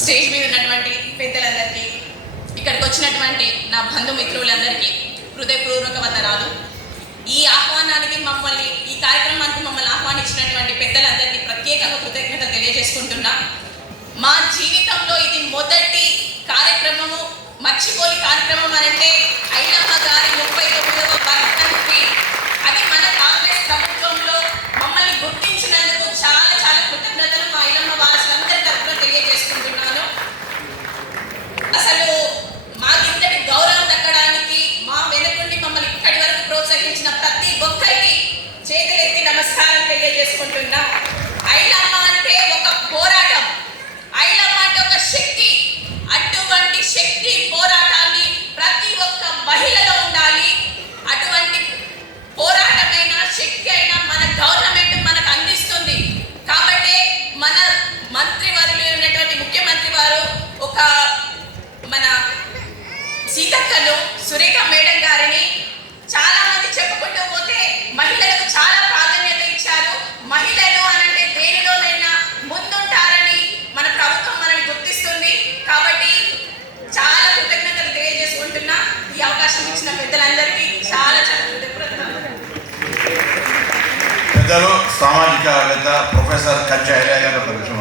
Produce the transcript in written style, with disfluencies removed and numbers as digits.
Stage మీద ఉన్నటువంటి పెద్దలందరికీ, ఇక్కడికి వచ్చినటువంటి నా బంధుమిత్రులందరికీ హృదయపూర్వక వందనాలు. ఈ ఆహ్వానానికి ఈ కార్యక్రమానికి మమ్మల్ని ఆహ్వానించినటువంటి పెద్దలందరికీ ప్రత్యేకంగా కృతజ్ఞతలు తెలియజేసుకుంటున్నా. మా జీవితంలో ఇది మొదటి కార్యక్రమము, మర్చిపోలి కార్యక్రమం అంటే ఐలమ్మ గారి 39వ వర్ధంతి. అది మన కాంగ్రెస్ ప్రభుత్వంలో మమ్మల్ని గుర్తించినందుకు చాలా చాలా కృతజ్ఞతలు మా ఐలమ్మ వారసులందరి తరఫున తెలియజేసుకుంటున్నాను. అసలు మాకు ఇంతటి గౌరవం దక్కడానికి మా వెనుకుండి మమ్మల్ని ఇక్కడి వరకు ప్రోత్సహించిన ప్రతి ఒక్కరికి చేతులెత్తి నమస్కారం తెలియజేసుకుంటున్నా. ఐలమ్మ అంటే ఒక పోరాటం, ఐలమ్మ అంటే ఒక శక్తి. అటువంటి శక్తి పోరాటాన్ని ప్రతి ఒక్క మహిళలో ఉండాలి. అటువంటి పోరాటమైన శక్తి అయినా మన గవర్నమెంట్ మనకు అందిస్తుంది. కాబట్టి మన మంత్రివర్యులు ఉన్నటువంటి ముఖ్యమంత్రి వారు ఒక మన సీతక్కను, సురేఖ మేడం గారిని చాలా మంది చెప్పుకుంటూ పోతే మహిళలకు చాలా ప్రాధాన్యత ఇచ్చారు. మహిళలు అనంటే దేనిలోనైనా ముందుంటారని మన ప్రభుత్వం మనల్ని గుర్తిస్తుంది. కాబట్టి చాలా కృతజ్ఞతలు తెలియజేసుకుంటున్నా. ఈ అవకాశం ఇచ్చిన పెద్దలందరికీ చాలా చాలా కృతజ్ఞతలు. పెద్దలు సామాజికవేత్త ప్రొఫెసర్ కంచె ఐలయ్య గారు ఒక విషయం